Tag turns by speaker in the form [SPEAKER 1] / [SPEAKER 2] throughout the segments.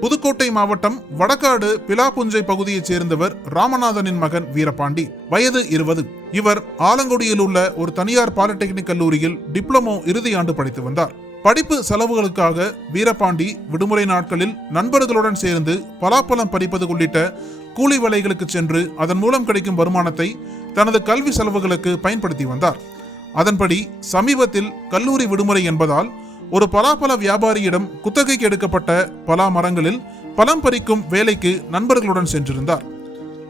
[SPEAKER 1] புதுக்கோட்டை மாவட்டம் வடக்காடு பிலாபுஞ்சை பகுதியைச் சேர்ந்தவர் ராமநாதனின் மகன் வீரபாண்டி. வயது இருபது. இவர் ஆலங்குடியில் உள்ள ஒரு தனியார் பாலிடெக்னிக் கல்லூரியில் டிப்ளமோ இறுதி ஆண்டு படித்து வந்தார். படிப்பு செலவுகளுக்காக வீரபாண்டி விடுமுறை நாட்களில் நண்பர்களுடன் சேர்ந்து பலாப்பழம் பறிப்பது உள்ளிட்ட கூலி வேலைகளுக்கு சென்று அதன் மூலம் கிடைக்கும் வருமானத்தை தனது கல்வி செலவுகளுக்கு பயன்படுத்தி வந்தார். அதன்படி சமீபத்தில் கல்லூரி விடுமுறை என்பதால் ஒரு பலாப்பழ வியாபாரியிடம் குத்தகைக்கு எடுக்கப்பட்ட பலா மரங்களில் பழம் பறிக்கும் வேலைக்கு நண்பர்களுடன் சென்றிருந்தார்.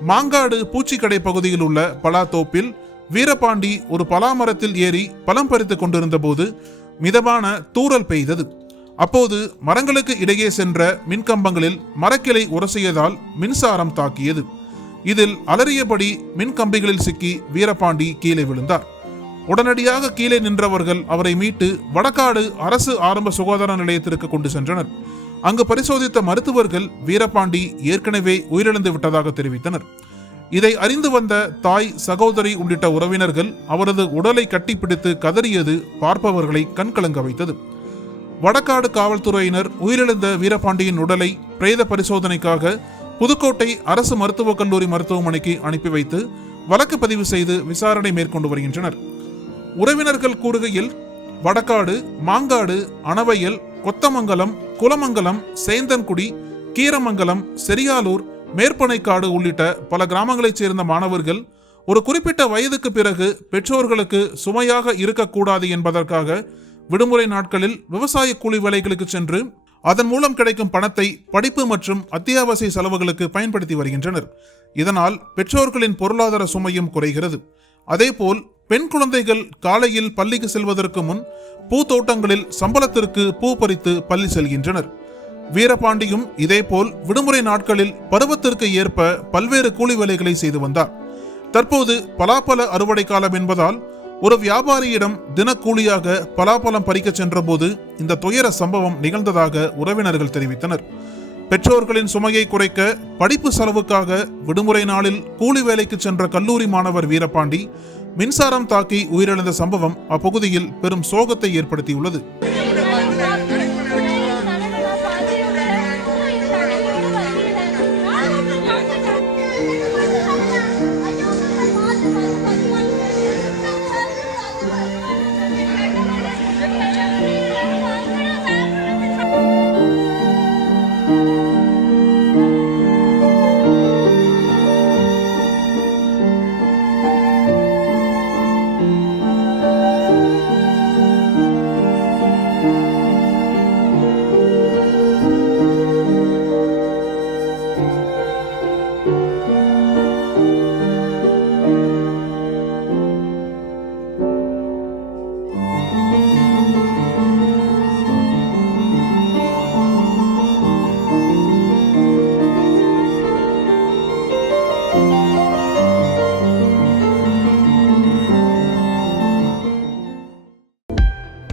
[SPEAKER 1] மாங்காடு பூச்சிக்கடை பகுதியில் உள்ள பலா தோப்பில் வீரபாண்டி ஒரு பலா மரத்தில் ஏறி பழம் பறித்துக் கொண்டிருந்த போது மிதமான தூறல் பெய்தது. அப்போது மரங்களுக்கு இடையே சென்ற மின்கம்பங்களில் மரக்கிளை உரசியதால் மின்சாரம் தாக்கியது. இதில் அலறியபடி மின்கம்பிகளில் சிக்கி வீரபாண்டி கீழே விழுந்தார். உடனடியாக கீழே நின்றவர்கள் அவரை மீட்டு வடக்காடு அரசு ஆரம்ப சுகாதார நிலையத்திற்கு கொண்டு சென்றனர். அங்கு பரிசோதித்த மருத்துவர்கள் வீரபாண்டி ஏற்கனவே உயிரிழந்து விட்டதாக தெரிவித்தனர். இதை அறிந்து வந்த தாய் சகோதரி உள்ளிட்ட உறவினர்கள் அவரது உடலை கட்டிப்பிடித்து கதறியது பார்ப்பவர்களை கண்கலங்க வைத்தது. வடக்காடு காவல்துறையினர் உயிரிழந்த வீரபாண்டியின் உடலை பிரேத பரிசோதனைக்காக புதுக்கோட்டை அரசு மருத்துவக் கல்லூரி மருத்துவமனைக்கு அனுப்பி வைத்து வழக்கு பதிவு செய்து விசாரணை மேற்கொண்டு வருகின்றனர். உறவினர்கள் கூறுகையில் வடக்காடு மாங்காடு அணவையல் கொத்தமங்கலம் குலமங்கலம் சேந்தன்குடி கீரமங்கலம் செரியாலூர் மேற்பனைக்காடு உள்ளிட்ட பல கிராமங்களைச் சேர்ந்த மாணவர்கள் ஒரு குறிப்பிட்ட வயதுக்கு பிறகு பெற்றோர்களுக்கு சுமையாக இருக்கக்கூடாது என்பதற்காக விடுமுறை நாட்களில் விவசாய கூலி வேலைகளுக்கு சென்று அதன் மூலம் கிடைக்கும் பணத்தை படிப்பு மற்றும் அத்தியாவசிய செலவுகளுக்கு பயன்படுத்தி வருகின்றனர். இதனால் பெற்றோர்களின் பொருளாதார சுமையும் குறைகிறது. அதேபோல் பெண் குழந்தைகள் காலையில் பள்ளிக்கு செல்வதற்கு முன் பூத்தோட்டங்களில் சம்பளத்திற்கு பூ பறித்து பள்ளி செல்கின்றனர். வீரபாண்டியும் இதேபோல் விடுமுறை நாட்களில் பருவத்திற்கு ஏற்ப பல்வேறு கூலி வேலைகளை செய்து வந்தார். தற்போது பலாப்பல அறுவடை காலம் என்பதால் ஒரு வியாபாரியிடம் தினக்கூலியாக பலாப்பழம் பறிக்கச் சென்றபோது இந்த துயர சம்பவம் நிகழ்ந்ததாக உறவினர்கள் தெரிவித்தனர். பெற்றோர்களின் சுமையை குறைக்க படிப்பு செலவுக்காக விடுமுறை நாளில் கூலி வேலைக்கு சென்ற கல்லூரி மாணவர் வீரபாண்டி மின்சாரம் தாக்கி உயிரிழந்த சம்பவம் அப்பகுதியில் பெரும் சோகத்தை ஏற்படுத்தியுள்ளது.